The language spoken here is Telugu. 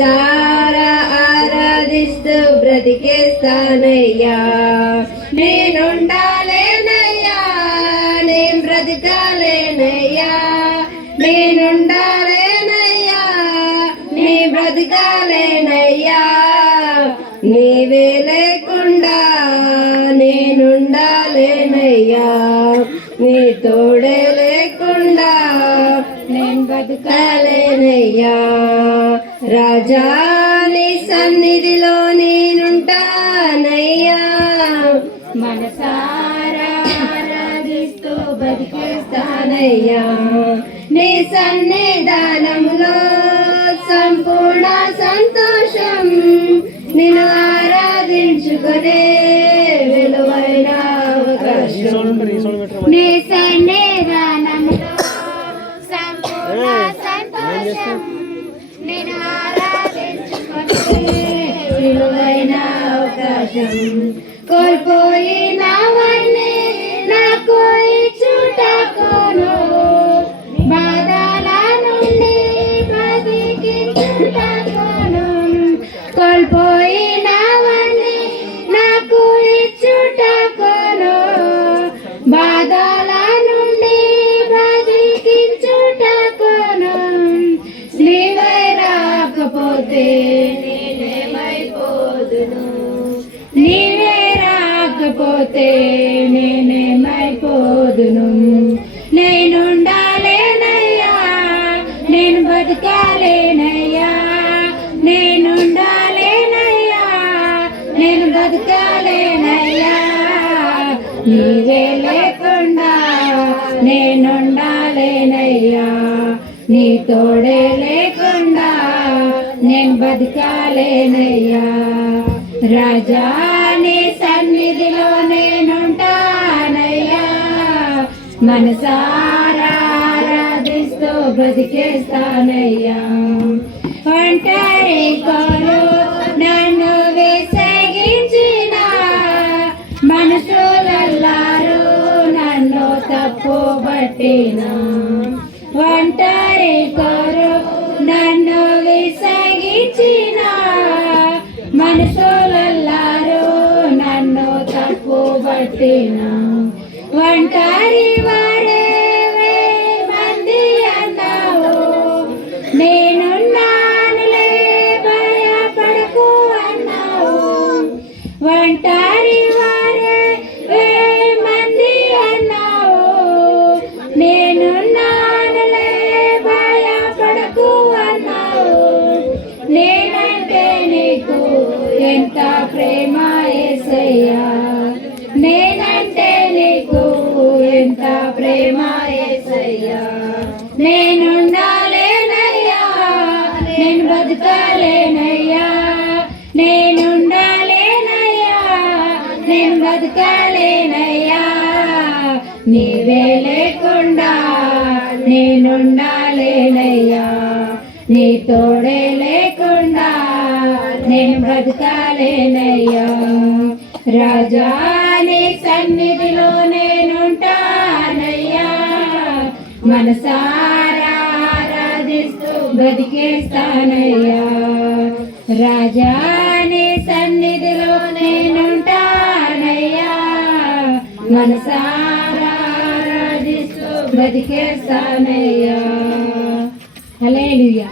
మనసారా ఆరాధిస్తూ బ్రతికేస్తానయ్యా. నేనుండాలేనయ్యా, నేను బ్రతకాలేనయ్యా. నేనుండాలేనయ్యా, నీ బ్రతకాలేనయ్యా. నీవే లేకుండా నేనుండాలేనయ్యా. నీ తోడే లేకుండా నేను బతకాలేనయ్యా. రాజా నీ సన్నిధిలో నేనుంటానయ్యా. మనసారా ఆరాధిస్తూ బతికేస్తానయ్యా. నీ సన్నిధానములో సంపూర్ణ సంతోషం, నిన్ను ఆరాధించుకునే విలువైన అవకాశం. నీ సన్నిధానములో సంపూర్ణ సంతోషం, నిన్ను ఆరాధించుకునే విలువైన అవకాశం. కోల్పోయినవన్నీ నాకు ఇచ్చుటకును, బాధల నుండి బ్రతికించుటకును. కోల్పోయినవన్నీ నాకు ఇచ్చుటకును, బాధల నుండి బ్రతికించుటకును. నీవే రాకపోతే నేనేమైపోదును, నీవే రాకపోతే నేనేమైపోదును. నేనుండాలేనయ్యా, నేను బతకాలేనయ్యా. నేనుండాలేనయ్యా, నేను బతకాలేనయ్యా. నీవే లేకుండా నేనుండాలేనయ్యా. నీ తోడే లేకుండా నేను బతకాలేనయ్యా. రాజా నీ సన్నిధిలో నేనుంటానయ్యా. మనసారా ఆరాధిస్తూ బ్రతికేస్తానయ్యా. ఒంటరి కోరు నన్ను విసగించిన మనుషులెల్లారు నన్ను తప్పుబట్టిన. ఒంటరి కోరు నన్ను విసగించిన మనుషులెల్లారు నన్ను తప్పుబట్టిన. ఒంటరి వారే మంది అన్నావు, నేనున్నానులే భయపడకు అన్నావు. ఒంటరి వారే మంది అన్నావు, నేనున్నానులే భయపడకు అన్నావు. నేనంటే నీకు ఎంత ప్రేమ యేసయ్యా, నేనంటే నీకు ఎంత ప్రేమ యేసయ్యా. నేనుండాలేనయ్యా, నేను బతకాలేనయ్యా. నేనుండాలేనయ్యా, నేను బతకాలేనయ్యా. నీవే లేకుండా నేనుండాలేనయ్యా. నీ తోడే లేకుండా నేను బ్రతకాలేనయ్యా. రాజా నీ సన్నిధిలో నేనుంటానయ్యా. మనసారా ఆరాధిస్తూ బ్రతికేస్తానయ్యా. రాజా నీ సన్నిధిలో నేనుంటానయ్యా. మనసారా ఆరాధిస్తూ బ్రతికేస్తానయ్యా. హల్లెలూయా.